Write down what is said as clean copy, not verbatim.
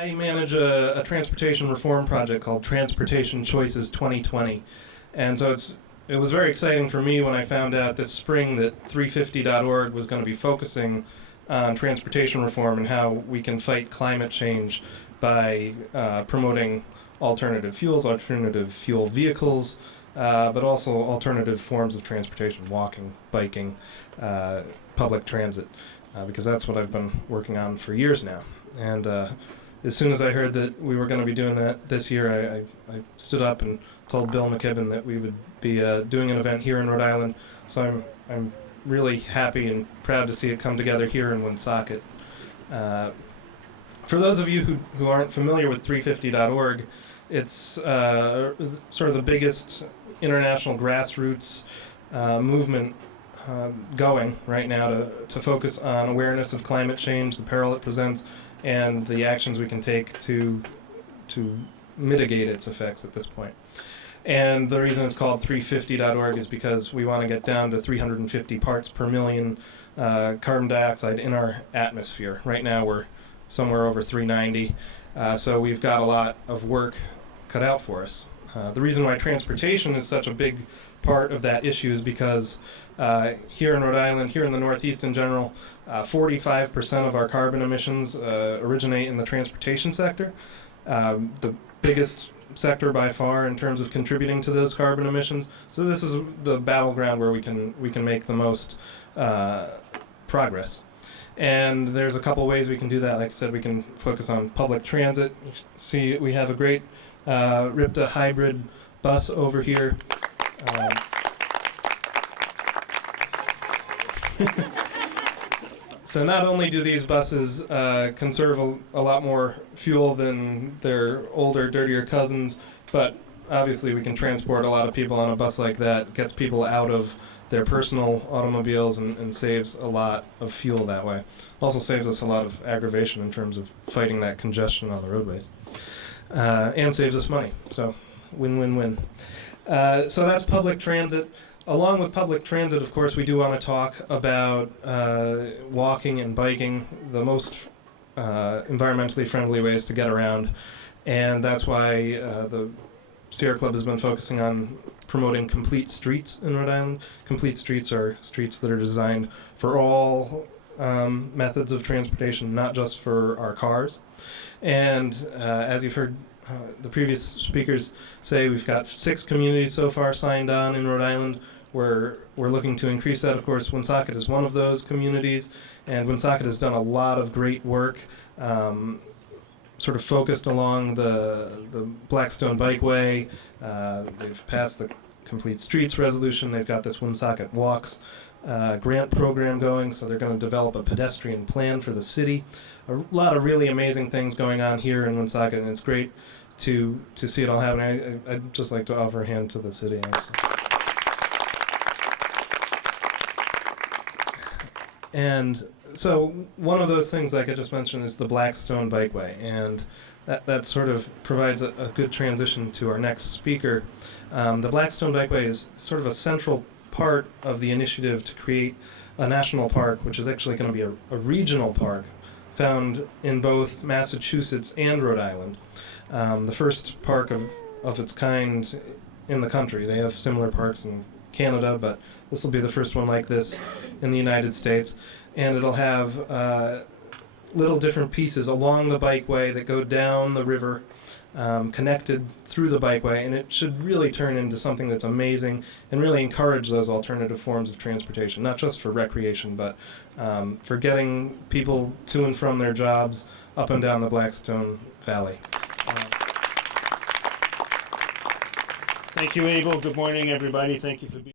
I manage a transportation reform project called Transportation Choices 2020. And so it was very exciting for me when I found out this spring that 350.org was going to be focusing on transportation reform and how we can fight climate change by promoting alternative fuels, alternative fuel vehicles, but also alternative forms of transportation, walking, biking, public transit, because that's what I've been working on for years now. And as soon as I heard that we were going to be doing that this year, I stood up and told Bill McKibben that we would be doing an event here in Rhode Island. So I'm really happy and proud to see it come together here in Woonsocket. For those of you who aren't familiar with 350.org, it's sort of the biggest international grassroots movement going right now to focus on awareness of climate change, the peril it presents, and the actions we can take to mitigate its effects at this point. And the reason it's called 350.org is because we want to get down to 350 parts per million carbon dioxide in our atmosphere. Right now we're somewhere over 390, so we've got a lot of work cut out for us. The reason why transportation is such a big part of that issue is because here in Rhode Island, here in the Northeast in general, 45% of our carbon emissions originate in the transportation sector. The biggest sector by far in terms of contributing to those carbon emissions. So this is the battleground where we can make the most progress. And there's a couple ways we can do that. Like I said, we can focus on public transit. You see, we have a great RIPTA hybrid bus over here. So not only do these buses conserve a lot more fuel than their older, dirtier cousins, but obviously we can transport a lot of people on a bus like that, gets people out of their personal automobiles and saves a lot of fuel that way. Also saves us a lot of aggravation in terms of fighting that congestion on the roadways. And saves us money, so win-win-win. So that's public transit. Along with public transit, of course, we do want to talk about walking and biking, the most environmentally friendly ways to get around. And that's why the Sierra Club has been focusing on promoting complete streets in Rhode Island. Complete streets are streets that are designed for all methods of transportation, not just for our cars. And as you've heard the previous speakers say, we've got 6 communities so far signed on in Rhode Island. We're looking to increase that. Of course, Woonsocket is one of those communities, and Woonsocket has done a lot of great work, sort of focused along the Blackstone Bikeway. They've passed the Complete Streets resolution. They've got this Woonsocket Walks grant program going, so they're going to develop a pedestrian plan for the city. A lot of really amazing things going on here in Woonsocket, and it's great to see it all happen. I'd just like to offer a hand to the city. And so one of those things, like I just mentioned, is the Blackstone Bikeway, and that sort of provides a good transition to our next speaker. The Blackstone Bikeway is sort of a central part of the initiative to create a national park, which is actually going to be a regional park found in both Massachusetts and Rhode Island. The first park of its kind in the country. They have similar parks in Canada, but this will be the first one like this in the United States. And it'll have little different pieces along the bikeway that go down the river, connected through the bikeway, and it should really turn into something that's amazing and really encourage those alternative forms of transportation, not just for recreation, but for getting people to and from their jobs up and down the Blackstone Valley. Thank you, Abel. Good morning, everybody. Thank you for being